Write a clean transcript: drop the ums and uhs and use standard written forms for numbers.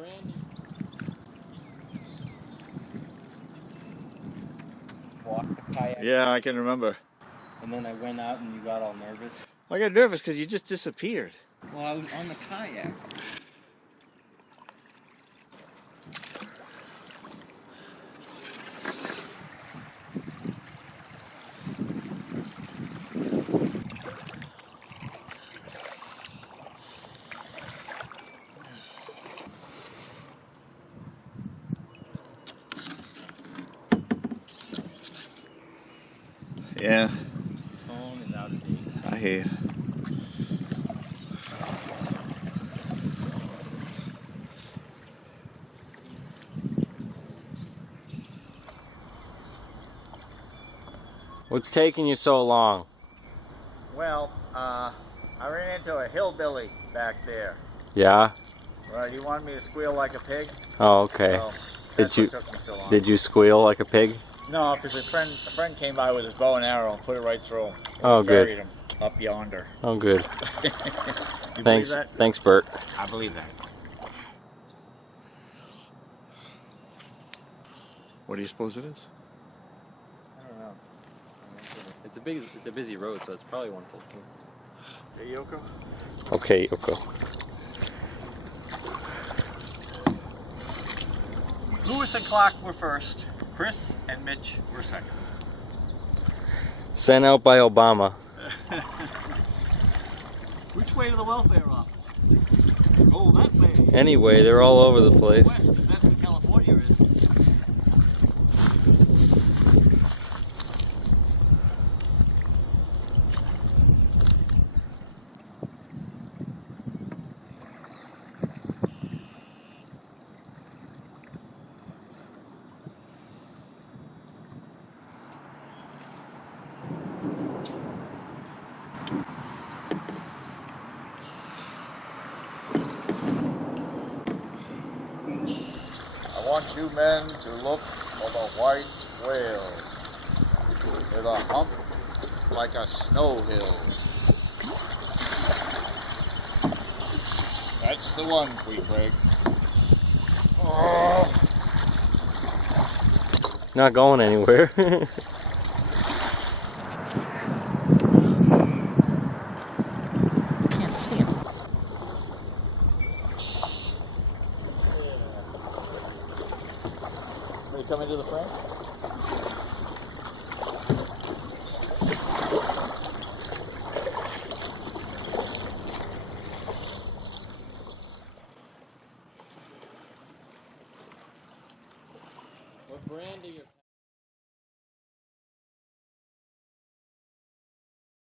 brandy. Walked the kayak. Yeah, I can remember. And then I went out and you got all nervous. I got nervous because you just disappeared. Well, I was on the kayak. Yeah. Phone is out of date. I hear you. What's taking you so long? Well, I ran into a hillbilly back there. Yeah? Well, he wanted me to squeal like a pig. Oh, okay. So that's what took me so long. Did you squeal like a pig? No, because a friend came by with his bow and arrow and put it right through him. Oh, good. Buried him up yonder. Oh, good. You Thanks. believe that? Thanks, Bert. I believe that. What do you suppose it is? I don't know. It's a busy road, so it's probably one full thing. Hey, Yoko? Okay, Yoko. Lewis and Clark were first. Chris and Mitch were second. Sent out by Obama. Which way to the welfare office? Oh, that way. Anyway, they're all over the place. West, because that's where California is. I want you men to look for the white whale with a hump like a snow hill. That's the one, Craig. Oh. Not going anywhere. Ready to come into the frame? What brand are you?